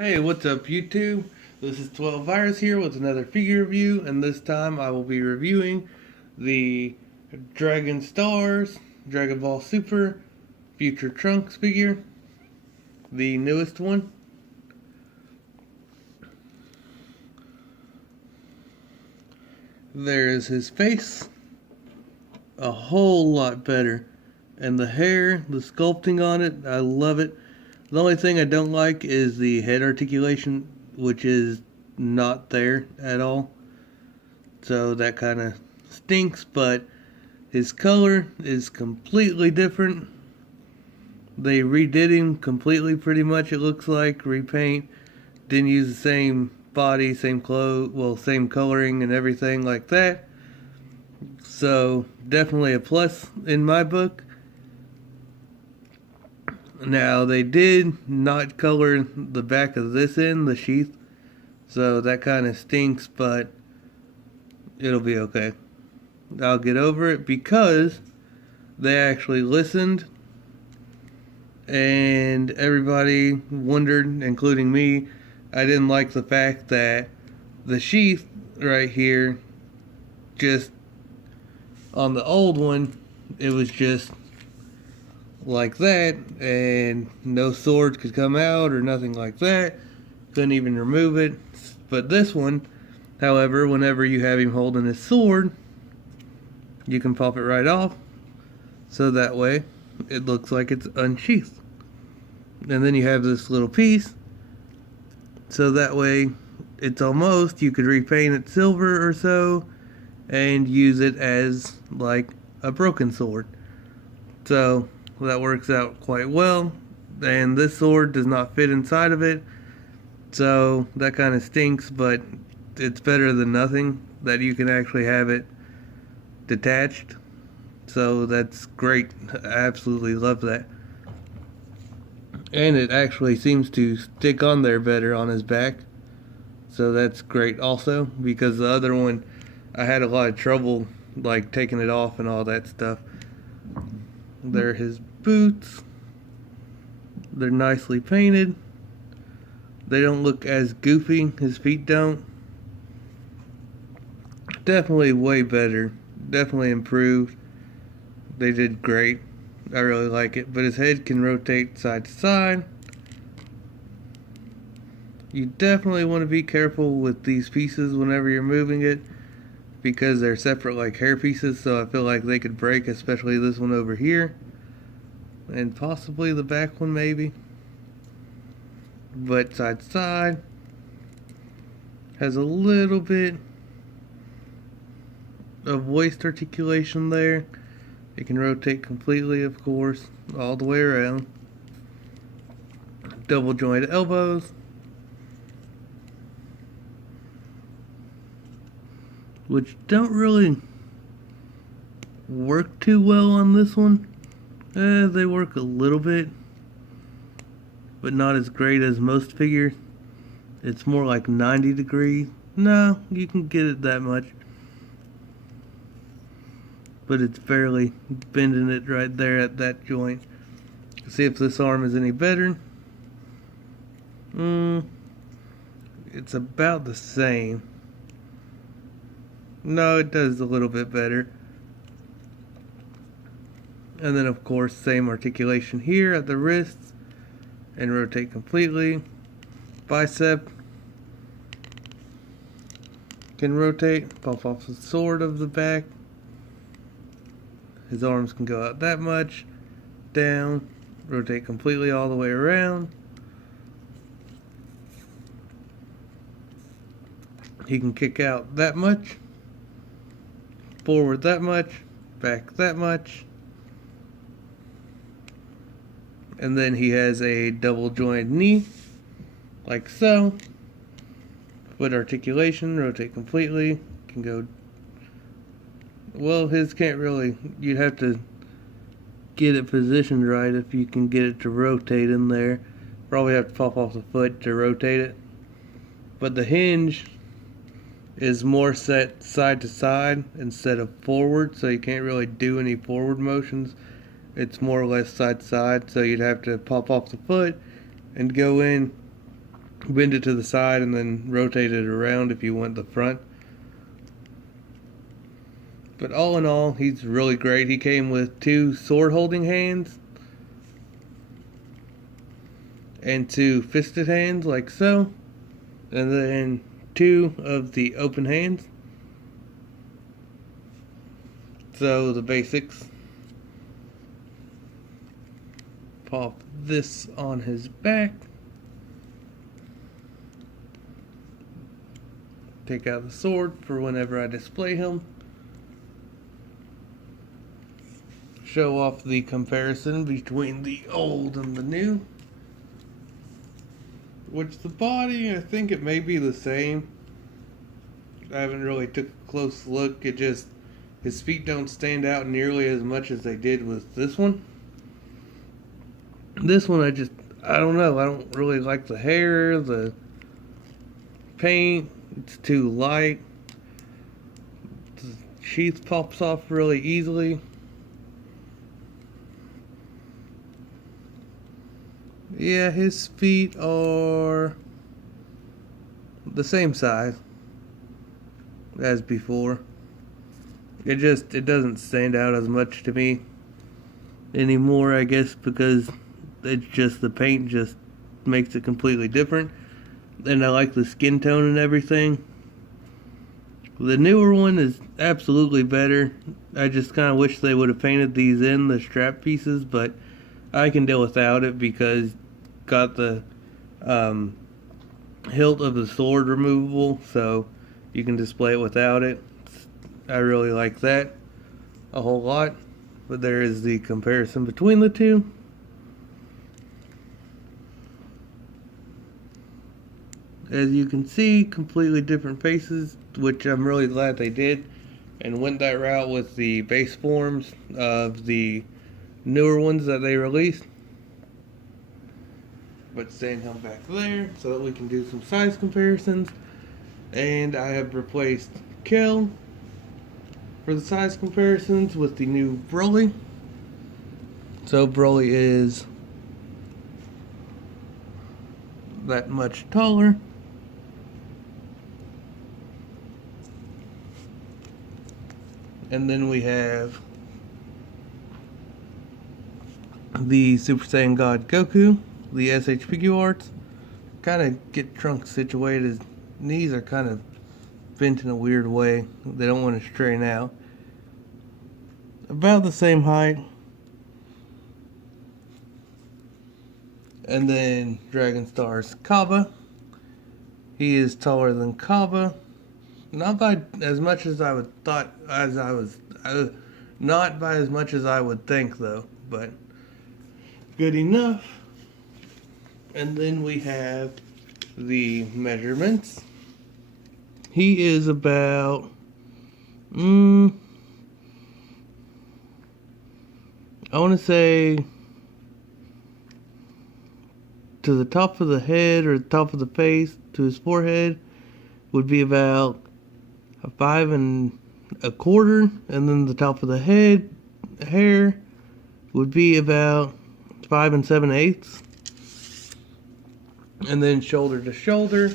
Hey, what's up YouTube? This is 12 Virus here with another figure review, and this time I will be reviewing the Dragon Stars Dragon Ball Super Future Trunks figure, the newest one. There is his face, a whole lot better, and the hair, the sculpting on it, I love it. The only thing I don't like is the head articulation, which is not there at all. So that kind of stinks, but his color is completely different. They redid him completely, pretty much, it looks like. Repaint. Didn't use the same body, same clothes, well, same coloring and everything like that. So definitely a plus in my book. Now, they did not color the back of this in, the sheath, so that kind of stinks, but it'll be okay. I'll get over it because they actually listened and everybody wondered, including me. I didn't like the fact that the sheath right here, just on the old one, it was just like that, and no sword could come out or nothing like that. Couldn't even remove it. But this one, however, whenever you have him holding his sword, you can pop it right off, so that way it looks like it's unsheathed. And then you have this little piece, so that way it's almost, you could repaint it silver or so and use it as like a broken sword. So that works out quite well. And this sword does not fit inside of it, so that kind of stinks, but it's better than nothing that you can actually have it detached. So that's great. I absolutely love that. And it actually seems to stick on there better on his back. So that's great also, because the other one, I had a lot of trouble like taking it off and all that stuff. There are his boots. They're nicely painted. They don't look as goofy. His feet don't. Definitely way better. Definitely improved. They did great. I really like it. But his head can rotate side to side. You definitely want to be careful with these pieces whenever you're moving it, because they're separate like hair pieces, so I feel like they could break, especially this one over here. And possibly the back one maybe. But side to side. Has a little bit of waist articulation there. It can rotate completely, of course, all the way around. Double jointed elbows. Which don't really work too well on this one. They work a little bit, but not as great as most figures. It's more like 90 degrees. No, you can get it that much. But it's barely bending it right there at that joint. See if this arm is any better. It's about the same. No, it does a little bit better. And then of course, same articulation here at the wrists. And rotate completely. Bicep can rotate, pop off the sword of the back. His arms can go out that much, down, rotate completely all the way around. He can kick out that much, forward that much, back that much. And then he has a double jointed knee, like so. Foot articulation, rotate completely, can go, well, his can't really, you'd have to get it positioned right if you can get it to rotate in there. Probably have to pop off the foot to rotate it. But the hinge is more set side to side instead of forward, so you can't really do any forward motions. It's more or less side to side, so you'd have to pop off the foot and go in bend it to the side and then rotate it around if you want the front. But all in all, he's really great. He came with 2 sword holding hands and 2 fisted hands like so, and then 2 of the open hands. So the basics. Pop this on his back. Take out the sword for whenever I display him. Show off the comparison between the old and the new. Which the body, I think it may be the same. I haven't really took a close look. It just, his feet don't stand out nearly as much as they did with this one. This one I don't know. I don't really like the hair, the paint. It's too light. The sheath pops off really easily. Yeah, his feet are the same size as before. It doesn't stand out as much to me anymore, I guess, because it's just the paint just makes it completely different. And I like the skin tone and everything. The newer one is absolutely better. I just kind of wish they would have painted these in, the strap pieces, but I can deal without it because got the hilt of the sword removable, so you can display it without it. I really like that a whole lot. But there is the comparison between the two. As you can see, completely different faces, which I'm really glad they did, and went that route with the base forms of the newer ones that they released. But staying him back there so that we can do some size comparisons. And I have replaced Kel for the size comparisons with the new Broly. So Broly is that much taller. And then we have the Super Saiyan God Goku, the SH Figuarts. Kind of get Trunks situated. His knees are kind of bent in a weird way. They don't want to straighten out. About the same height. And then Dragon Star's Kaba. He is taller than Kaba. Not by as much as I would not by as much as I would think though, but good enough. And then we have the measurements. He is about I want to say to the top of the head or the top of the face to his forehead would be about 5 1/4, and then the top of the head hair would be about 5 7/8, and then shoulder to shoulder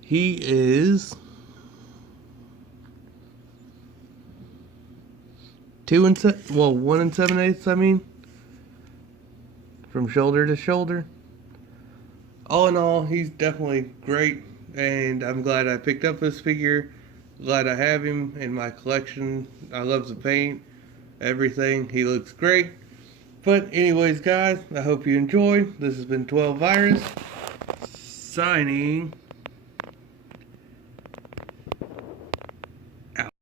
he is 1 7/8. I mean, from shoulder to shoulder. All in all, he's definitely great, and I'm glad I picked up this figure. Glad I have him in my collection. I love the paint, everything. He looks great. But anyways, guys, I hope you enjoyed. This has been 12 Virus signing